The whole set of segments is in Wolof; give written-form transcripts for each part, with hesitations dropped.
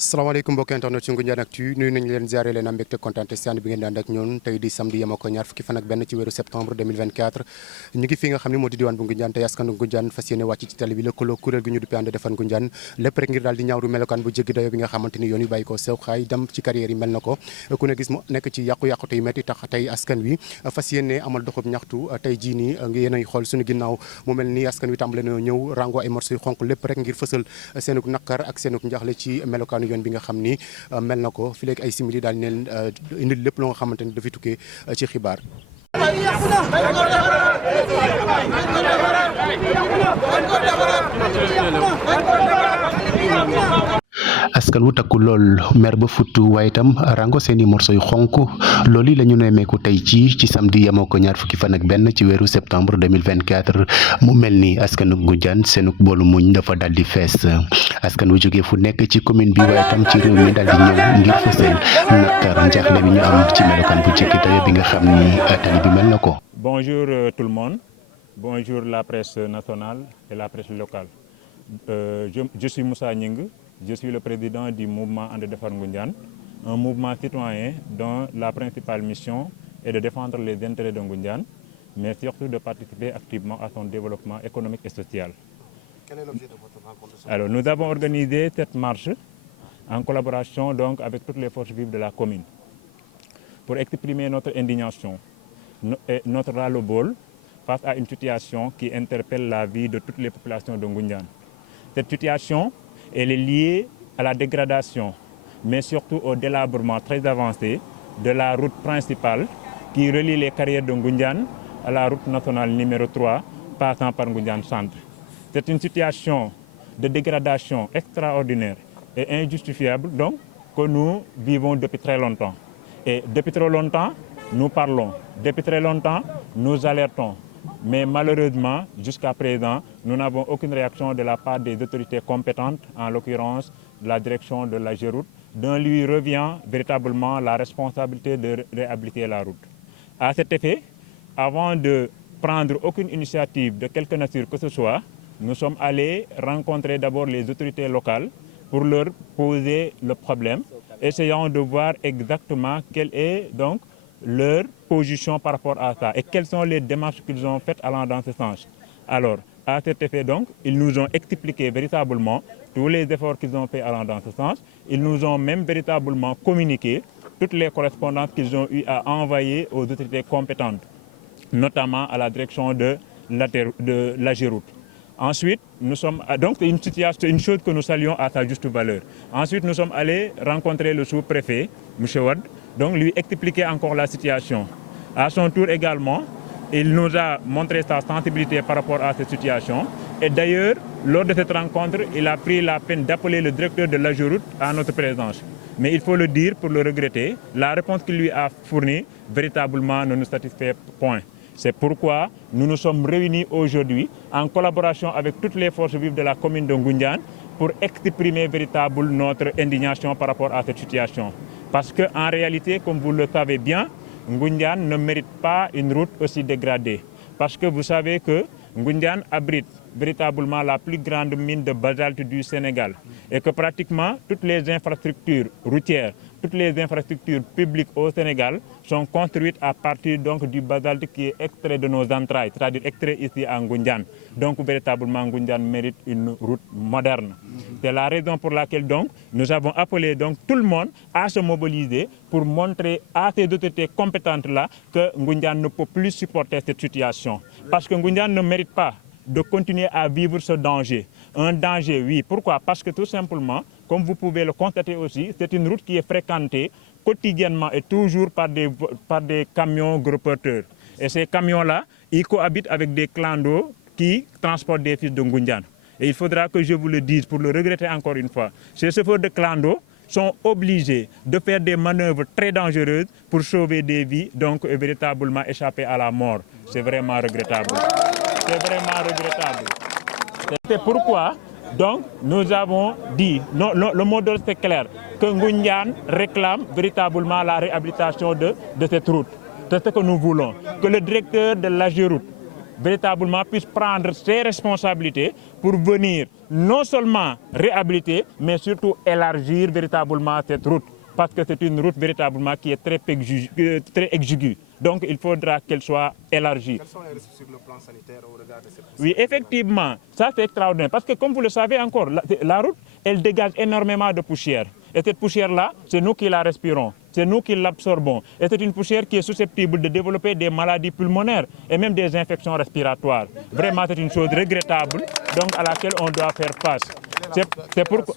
salaamaaleykum mbokki internet ci Ngoundiane Actu nuyu nañu leen ziare leen am mbégte kontaan te si ànd bi ngeen di ànd ak ñun tey di samedi yem ak ñaar fukki fan ak benn ci weeru septembre 2024 ñu ngi fi nga xam ne moo di diwaan bu Ngoundiane tey askanu Ngoundiane fas yéene wàcc ci télé bi lëkkaloo kuréel gi ñu duppee ànd defar Ngoundiane lépp rek ngir daal di ñaawru melokaan bu jéggi dayo bi nga xamante ni yoon yu bàyyi ko sew xaay dem ci carrière yi mel na ko ku ne gis mu nekk ci yàqu-yàqu tey métti tax tey askan wi fas yéene amal doxub ñaxtu tey jii nii yéen a xool suñu ginnaaw mu mel ni askan wi tàmbale na ñëw rango ay morceau yu xonk lépp rek ngir fësal seenuk naqar ak seenuk njaxle ci melokaanu yoon bi nga xam ni mel na ko fi léegi ay simili daal neen indi lépp loo nga xamante ni dafay tukkee ci xibaar. askan wu takku lool mer ba futtu waaye itam rango seeni morso yu xonk loolu la ñu nemmeeku tey ci samedi yemoo ko ñaar fukki fan ak benn ci weeru septembre 2024 mu mel ni askanu Ngoundiane seenuk boolu muñ dafa dal di fees askan wu jógee fu nekk ci commune bi waaye itam ci réew mi dal di ñëw ngir fësal naqar njaaxle bi ñu am ci melokaan bu jekki dayo bi nga xam ni tali bi mel na ko. Bonjour tout le monde, bonjour la presse nationale et la presse locale. Je suis Moussa Gningue. Je suis le président du mouvement And Defar Ngoundiane, un mouvement citoyen dont la principale mission est de défendre les intérêts de Ngoundiane, mais surtout de participer activement à son développement économique et social. Quel est l'objet de votre rencontre? Alors, nous avons organisé cette marche en collaboration donc avec toutes les forces vives de la commune pour exprimer notre indignation et notre ras-le-bol face à une situation qui interpelle la vie de toutes les populations de Ngoundiane. Cette situation, elle est liée à la dégradation, mais surtout au délabrement très avancé de la route principale qui relie les carrières de Ngoundiane à la route nationale numéro 3 passant par Ngoundiane Centre. C'est une situation de dégradation extraordinaire et injustifiable donc, que nous vivons depuis très longtemps. Et depuis trop longtemps, nous parlons. Depuis très longtemps, nous alertons. Mais malheureusement, jusqu'à présent, nous n'avons aucune réaction de la part des autorités compétentes, en l'occurrence la direction de la Géroute, dont lui revient véritablement la responsabilité de réhabiliter la route. À cet effet, avant de prendre aucune initiative de quelque nature que ce soit, nous sommes allés rencontrer d'abord les autorités locales pour leur poser le problème, essayant de voir exactement quelle est donc leur position par rapport à ça et quelles sont les démarches qu'ils ont faites allant dans ce sens. Alors, à cet effet donc, ils nous ont expliqué véritablement tous les efforts qu'ils ont fait allant dans ce sens. Ils nous ont même véritablement communiqué toutes les correspondances qu'ils ont eu à envoyer aux autorités compétentes, notamment à la direction de la Géroute. Ensuite, donc c'est une chose que nous saluons à sa juste valeur. Ensuite, nous sommes allés rencontrer le sous-préfet, M. Wad, donc lui expliquer encore la situation. À son tour également, il nous a montré sa sensibilité par rapport à cette situation. Et d'ailleurs, lors de cette rencontre, il a pris la peine d'appeler le directeur de la Géroute à notre présence. Mais il faut le dire pour le regretter, la réponse qu'il lui a fournie véritablement ne nous satisfait point. C'est pourquoi nous nous sommes réunis aujourd'hui en collaboration avec toutes les forces vives de la commune de Ngoundiane pour exprimer véritablement notre indignation par rapport à cette situation. Parce qu'en réalité, comme vous le savez bien, Ngoundiane ne mérite pas une route aussi dégradée. Parce que vous savez que Ngoundiane abrite véritablement la plus grande mine de basalte du Sénégal et que pratiquement toutes les infrastructures routières, toutes les infrastructures publiques au Sénégal sont construites à partir donc du basalte qui est extrait de nos entrailles, c'est-à-dire extrait ici à Ngoundiane. Donc véritablement Ngoundiane mérite une route moderne. C'est la raison pour laquelle donc nous avons appelé donc tout le monde à se mobiliser pour montrer à ces autorités compétentes-là que Ngoundiane ne peut plus supporter cette situation. Parce que Ngoundiane ne mérite pas de continuer à vivre ce danger. Un danger, oui. Pourquoi? Parce que tout simplement, comme vous pouvez le constater aussi, c'est une route qui est fréquentée quotidiennement et toujours par des camions gros porteurs. Et ces camions-là, ils cohabitent avec des clandos qui transportent des fils de Ngoundiane. Et il faudra que je vous le dise pour le regretter encore une fois. Ces chauffeurs de clando sont obligés de faire des manœuvres très dangereuses pour sauver des vies, donc et véritablement échapper à la mort. C'est vraiment regrettable. C'est vraiment regrettable. C'est pourquoi, donc, nous avons dit, le mot d'ordre c'est clair, que Ngoundiane réclame véritablement la réhabilitation de cette route. C'est ce que nous voulons. Que le directeur de la Géroute véritablement puisse prendre ses responsabilités pour venir non seulement réhabiliter, mais surtout élargir véritablement cette route. Parce que c'est une route véritablement qui est très exiguë. Donc il faudra qu'elle soit élargie. Quels sont les risques sur le plan sanitaire au regard de cette route? Oui, effectivement, ça c'est extraordinaire. Parce que comme vous le savez encore, la route, elle dégage énormément de poussière. Et cette poussière-là, c'est nous qui la respirons, c'est nous qui l'absorbons. Et c'est une poussière qui est susceptible de développer des maladies pulmonaires et même des infections respiratoires. Vraiment, c'est une chose regrettable, donc à laquelle on doit faire face. C'est pourquoi...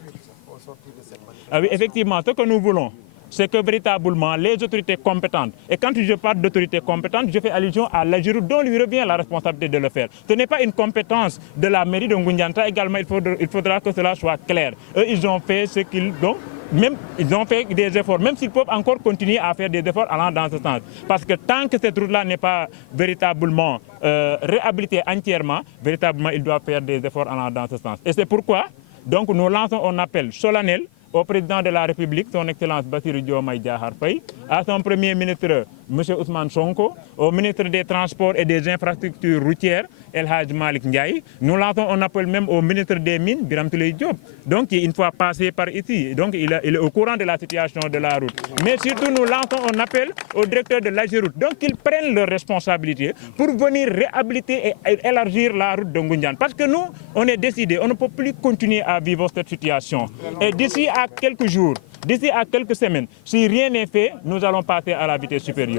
Ah oui, effectivement, ce que nous voulons, c'est que véritablement les autorités compétentes, et quand je parle d'autorités compétentes, je fais allusion à l'AGEROUTE dont lui revient la responsabilité de le faire. Ce n'est pas une compétence de la mairie de Ngoundianta, également il faudra que cela soit clair. Eux, ils ont fait ce qu'ils ont, même ils ont fait des efforts, même s'ils peuvent encore continuer à faire des efforts allant dans ce sens. Parce que tant que cette route-là n'est pas véritablement réhabilitée entièrement, véritablement, ils doivent faire des efforts allant dans ce sens. Et c'est pourquoi, donc, nous lançons un appel solennel au président de la République, son Excellence Bassirou Diomaye Diakhar Faye, à son premier ministre, M. Ousmane Sonko, au ministre des Transports et des Infrastructures routières, El Hadj Malick Ndiaye. Nous lançons un appel même au ministre des Mines, Birame Souleye Diop, donc qui une fois passé par ici, donc il est au courant de la situation de la route. Mais surtout, nous lançons un appel au directeur de l'AGEROUTE, donc qu'ils prennent leurs responsabilités pour venir réhabiliter et élargir la route de Ngoundiane. Parce que nous, on est décidés, on ne peut plus continuer à vivre cette situation. Et d'ici à quelques jours, d'ici à quelques semaines, si rien n'est fait, nous allons passer à la vitesse supérieure.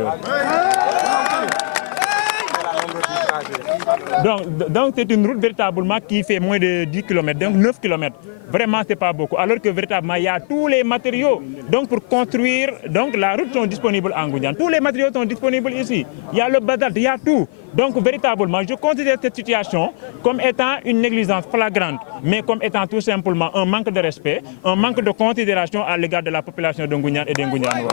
Donc c'est une route véritablement qui fait moins de 10 km, donc 9 km. Vraiment, ce n'est pas beaucoup. Alors que véritablement, il y a tous les matériaux donc, pour construire. Donc la route sont disponibles en Ngoundiane. Tous les matériaux sont disponibles ici. Il y a le basalte, il y a tout. Donc véritablement, je considère cette situation comme étant une négligence flagrante, mais comme étant tout simplement un manque de respect, un manque de considération à l'égard de la population de Ngoundiane et des Ngoundianois.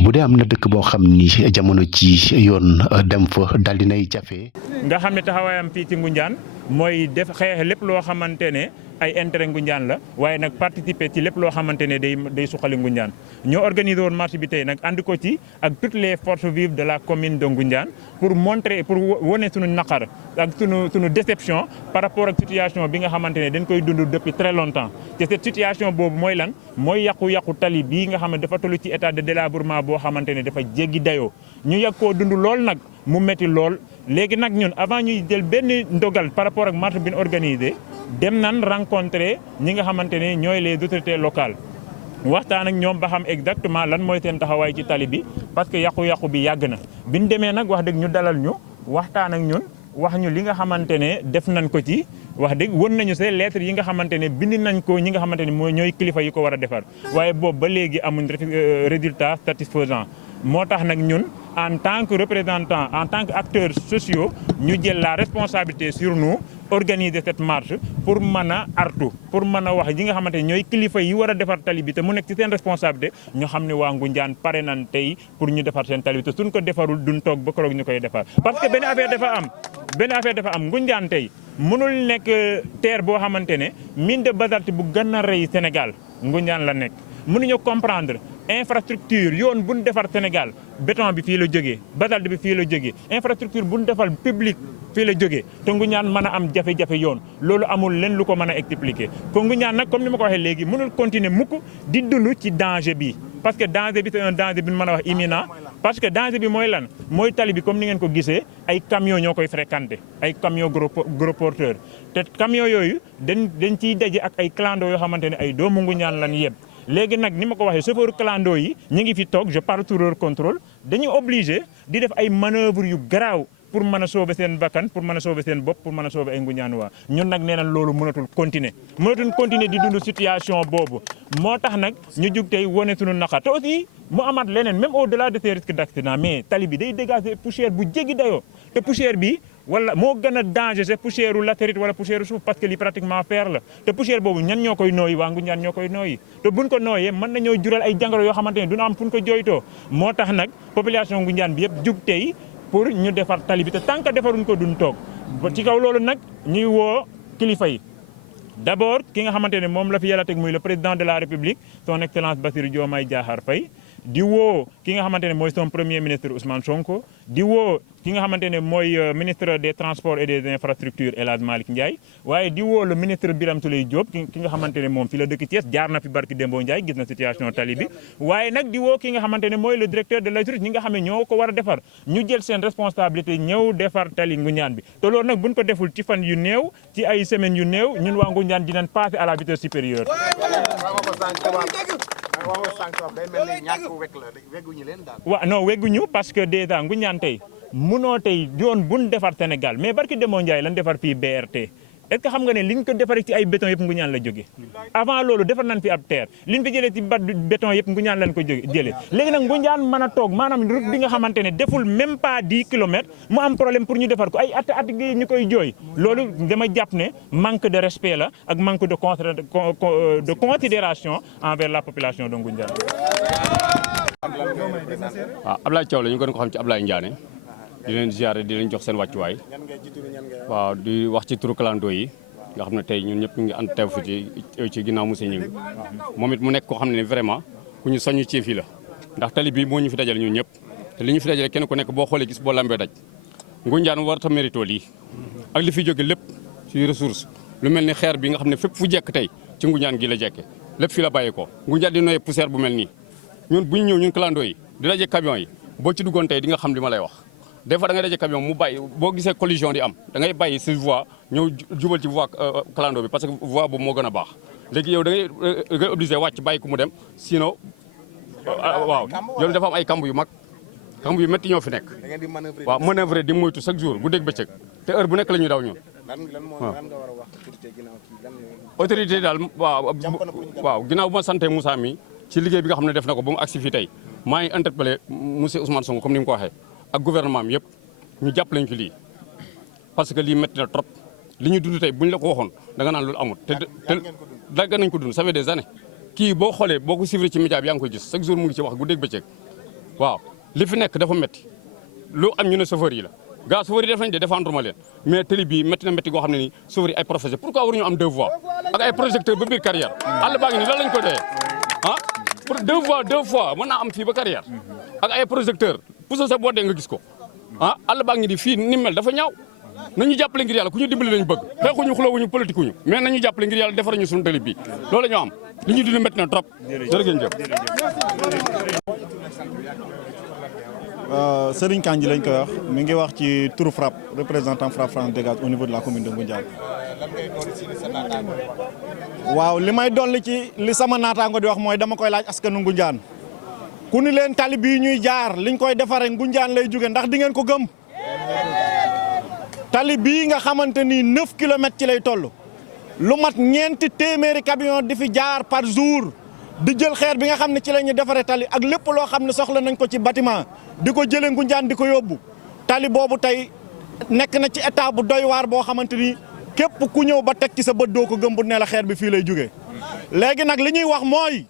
bu dee am na dëkk boo xam ni jamono ci yoon dem fa daal dinay jafe. nga xam ne taxawaayam fii ci Ngoundiane mooy def xeex lépp loo xamante ne ay intérêt Ngoundiane la waaye nag participer ci lépp loo xamante ne day suqali Ngoundiane. ñoo organisé woon marche bi tey nag ànd ko ci ak toutes les forces vives de la commune de Ngoundiane pour montrer pour wane suñu naqar ak suñu déception par rapport ak situation bi nga xamante ne dañ koy dund depuis très longtemps. te cette situation boobu mooy lan mooy yàqu-yàqu tali bii nga xam ne dafa toll ci état de délabrement boo xamante ne dafa jéggi dayoo ñu yàgg koo dund lool nag mu metti lool. léegi nag ñun avant ñuy jël benn ndogal par rapport ak marche bi ñu organisé dem nan rencontrer ñi nga xamante ne ñooy les autorités locales waxtaan ak ñoom ba xam exactement lan mooy seen taxawaay ci tali bi parce que yàqu-yàqu bi yàgg na bi ñu demee nag wax dëgg ñu dalal ñu waxtaan ak ñun wax ñu li nga xamante ne def nañ ko ci wax dëgg won nañu see lettres yi nga xamante ne bind nañ ko ñi nga xamante ne mooy ñooy kilifa yi ko war a defar waaye boobu ba léegi amuñ résultat satisfaisant moo tax nag ñun en tant que représentant en tant que acteurs sociaux ñu jël la responsabilité sur nous organiser cette marche pour mën a artu pour mën a wax yi nga xamante ne ñooy kilifa yi war a defar tali bi te mu nekk ci seen responsabilité ñu xam ne waa Ngoundiane pare nañ tey pour ñu defar seen tali bi te suñ ko defarul duñ toog ba keroog ñu koy defar. parce que benn affaire dafa am Ngoundiane tey mënul nekk terre boo xamante ne mine de basalte bu gën a rëy Sénégal Ngoundiane la nekk mënuñu comprendre. infrastructure yoon bu ñu defar Sénégal béton bi fii la jógee basalte bi fii la jógee infrastructure bu ñu defal public fii la jógee te Ngoundiane mën a am jafe-jafe yoon loolu amul leen lu ko mën a expliquer ko Ngoundiane nag comme ni ma ko waxee léegi mënul continuer mukk di dund ci danger bi parce que danger bi c'est un danger bi ñu mën a wax imminent parce que danger bi mooy lan mooy tali bi comme ni ngeen ko gisee ay camions ñoo koy fréquenter ay camions gros porteurs te camions yooyu dañ ciy daje ak ay clando yoo xamante ne ay doomu Ngoundiane lan yeb léegi nag ni ma ko waxee chauffeur clando yi ñu ngi fi toog je parle sous leur contrôle dañuy obligé di def ay manœuvres yu garaaw pour mën a sauver seen bakkan pour mën a sauver seen bopp pour mën a sauver ay Ngoundianois ñun nag nee na loolu mënatul continuer di dund situation boobu moo tax nag ñu jug tey wane suñu naqar te aussi mu amaat leneen même au delà de ces risques d'accident mais tali bi day dégager poussière bu jéggi dayoo te poussière bi wala moo gën a danger c'est poussière u latérite wala poussière u suuf parce que li pratiquement fer la te poussière boobu ñan ñoo koy nooyi waa Ngoundiane ñoo koy nooyi te buñ ko nooyee mën nañoo jural ay jàngoro yoo xamante ne duna am fu ñu ko jooytoo moo tax nag population Ngoundiane bi yëpp jug tey pour ñu defar tali bi te tant que defaruñ ko duñ toog ci kaw loolu nag ñuy woo kilifa yi d'abord ki nga xamante ne moom la fi yàlla teg muy le président de la République son excellence Bassirou Diomaye Diakhar Faye di woo ki nga xamante ne mooy son premier ministre Ousmane Sonko di woo ki nga xamante ne mooy ministre des transports et des infrastructures El Hadj Malick Ndiaye waaye di woo le ministre Birame Souleye Diop ki nga xamante ne moom fi la dëkk Thiès jaar na fi barki Dembo Ndiaye gis na situation tali bi waaye nag di woo ki nga xamante ne mooy le directeur de l'AGEROUTE ñi nga xam ne ñoo ko war a defar ñu jël seen responsabilité ñëw defar tali Ngoundiane bi te loolu nag buñ ko deful ci fan yu néew ci ay semaines yu néew ñun waa Ngoundiane dinañ passer à la vitesse supérieure. waaw non wegguñu parce que déjà Ngoundiane tey mënoo tey yoon buñ defar Sénégal mais barki Demba Ndiaye lan defar fii BRT est-ce que xam nga ne liñ ko defaree ci ay béton yëpp Ngoundiane la jógee avant loolu defar nañ fi ab terre liñ fi jëlee ci béton yëpp Ngoundiane lañ ko jëlee léegi nag Ngoundiane mën a toog maanaam route bi nga xamante ne deful même pas 10 kilomètres mu am problème pour ñu defar ko ay at gi ñu koy jooy loolu dama jàpp ne manque de respect la ak manque de considération envers la population de Ngoundiane. waaw Ablaye Thiaw la ñu gën ko xam ci Ablaye Ndiané di leen ziare di leen jox seen wàccuwaay waaw di wax ci turu clando yi nga xam ne tey ñun ñëpp ñu ngi ànd teew fi ci ginnaaw monsieur Gningue moom it mu nekk koo xam ne vraiment ku ñu soññ ci fii la ndax tali bi moo ñu fi dajale ñun ñëpp te li ñu fi dajale kenn ku nekk boo xoolee gis boo lambee daj Ngoundiane war ta mérito lii ak li fi jóge lépp ci ressource lu mel ni xeer bi nga xam ne fépp fu jekk tey ci Ngoundiane gi la jekke lépp fi la bàyyi ko Ngoundiane di noyee poussière bu mel nii ñun bu ñu ñëw ñun clando yi di daje camion yi boo ci duggoon tey di nga xam li ma lay wax des fois da ngay daje camion mu bàyyi boo gisee collision di am da ngay bàyyi sa voie ñëw jubal ci voie clando bi parce que voie boobu moo gën a baax léegi yow da ngay obligé wàcc bàyyi ko mu dem sinon waaw yow dafa am ay kamb yu mag kamb yu métti ñoo fi nekk waaw manœuvrer di moytu chaque jour bu dégg bëccëg te heure bu nekk la ñuy daw ñun autorité daal waaw ginnaaw bu ma sante Moussa mi ci liggéey bi nga xam ne def na ko ba mu agsi fii tey maa ngi interpellé monsieur Ousmane Sonko comme ni mu ko waxee ak gouvernement am yëpp ñu jàpp lañ ci lii parce que lii métti na trop li ñu dund tey bu ñu la ko waxoon da nga naan loolu amul te dagg nañ ko dund ça fait des années kii boo xoolee boo ko suivre ci média bi yaa ngi koy gis chaque jour mu ngi ci wax guddeeg bëccëg waaw li fi nekk dafa métti lu am ñu ne chauffeur yi la gaa chauffeur yi def nañ de défendre ma leen mais télé bii métti na métti goo xam ne nii chauffeur yi ay professeur pourquoi waruñu am 2 voies ak ay projecteur ba biir carrière àll baa ngi nii lan lañ ko doyee ah pour 2 fois mën naa am fii ba carrière ak ay projecteur pousse sa boodee nga gis ko ah àll baa ngi di fii ni mel dafa ñaaw nañu jàppale ngir yàlla ku ñu dimbali lañu bëgg xeexuñu xulawuñu politique uñu mais nañu jàppale ngir yàlla defarañu suñu tali bi loolu la ñu am li ñu dund métti na trop jërë ngeen jëf Serigne Kandji lañ koy wax mi ngi wax ci turu FRAPP représentant FRAPP France Dégage au niveau de la commune de Ngoundiane. waaw li may dolli ci li sama naataango di wax mooy dama koy laaj askanu Ngoundiane ku ni leen tali bii ñuy jaar liñ koy defaree Ngoundiane lay jóge ndax di ngeen ko gëm tali bii nga xamante ni 9 kilomètres ci lay toll lu mat 400 camion di fi jaar par jour di jël xeer bi nga xam ne ci la ñuy defaree tali ak lépp loo xam ne soxla nañ ko ci bâtiment di ko jëlee Ngoundiane di ko yóbbu tali boobu tey nekk na ci état bu doy waar boo xamante ni képp ku ñëw ba teg ci sa bët doo ko gëm bu ne la xeer bi fii lay jógee léegi nag li ñuy wax mooy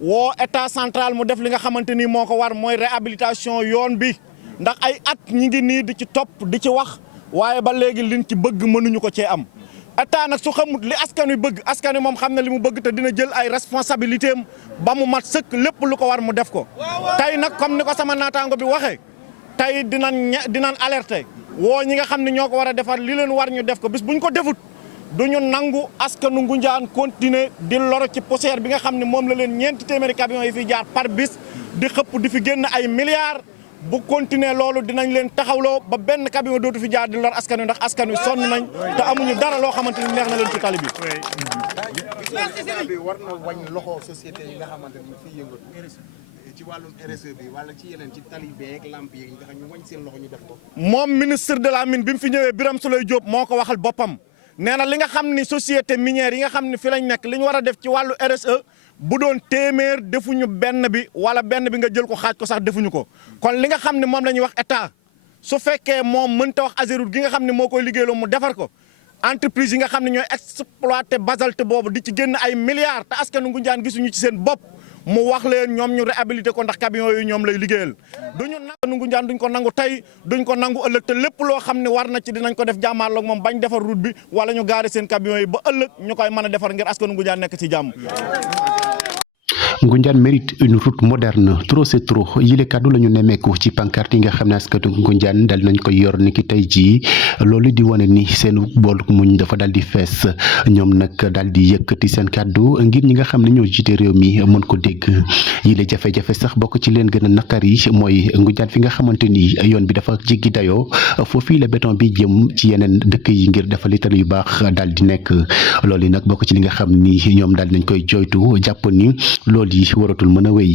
woo état central mu def li nga xamante ni moo ko war mooy réhabilitation yoon bi ndax ay at ñi ngi nii di ci topp di ci wax waaye ba léegi liñ ci bëgg mënuñu ko cee am état nag su xamut li askan wi bëgg askan wi moom xam na li mu bëgg te dina jël ay responsabilité am ba mu mat sëkk lépp lu ko war mu def ko tey nag comme ni ko sama naataango bi waxee tey dinañ alerter woo ñi nga xam ne ñoo ko war a defar li leen war ñu def ko bis buñ ko defut duñu nangu askanu Ngoundiane continuer di loro ci poussière bi nga xam ne moom la leen 400 camions yi fi jaar par bis di xëpp di fi génn ay milliards bu continuer loolu dinañ leen taxawloo ba benn camion dootu fi jaar di lor askan wi ndax askan wi sonn nañ te amuñu dara loo xamante ni neex na leen ci tali bi. bi war na wàññi loxo société yi nga xamante ni fi yëngatu ci wàllum RSE bi wala ci yeneen ci tali beeg lamp yi nga xam ñu wàññi seen loxo ñu def ko. moom ministre de la mine bi mu fi ñëwee Birame Souleye Diop moo ko waxal boppam nee na li nga xam ni société minière yi nga xam ni fi lañ nekk li ñu war a def ci wàllu RSE bu doon téeméer defuñu benn bi wala benn bi nga jël ko xaaj ko sax defuñu ko kon li nga xam ne moom la ñuy wax état su fekkee moom mënta wax AGEROUTE gi nga xam ne moo koy liggéeyloo mu defar ko entreprise yi nga xam ne ñooy exploité basalte boobu di ci génn ay milliards te askanu Ngoundiane gisuñu ci seen bopp mu wax leen ñoom ñu réhabilité ko ndax camion yooyu ñoom lay liggéeyal duñu nangu Ngoundiane duñ ko nangu tey duñ ko nangu ëllëg te lépp loo xam ne war na ci dinañ ko def jàmmaarloog moom bañ defar route bi wala ñu gaare seen camion yi ba ëllëg ñu koy mën a defar ngir askanu Ngoundiane nekk ci jàmm. Ngoundiane mérite une route moderne trop c'est trop yile kàddu la ñu nemmeeku ci pancarte yi nga xam ne askatu Ngoundiane dal nañ ko yor ni ki tey jii loolu di wane ni seen bool muñ dafa dal di fees ñoom nag dal di yëkkati seen kàddu ngir ñi nga xam ne ñoo jiite réew mi mën ko dégg yile jafe-jafe sax bokk ci leen gën a naqari mooy Ngoundiane fi nga xamante ni yoon bi dafa jéggi dayoo foofii la béton bi jëm ci yeneen dëkk yi ngir dafa lital yu baax dal di nekk loolu yi nag bokk ci li nga xam ni ñoom dal nañ koy joytu jàpp ni loolu yi waratul mën a wéy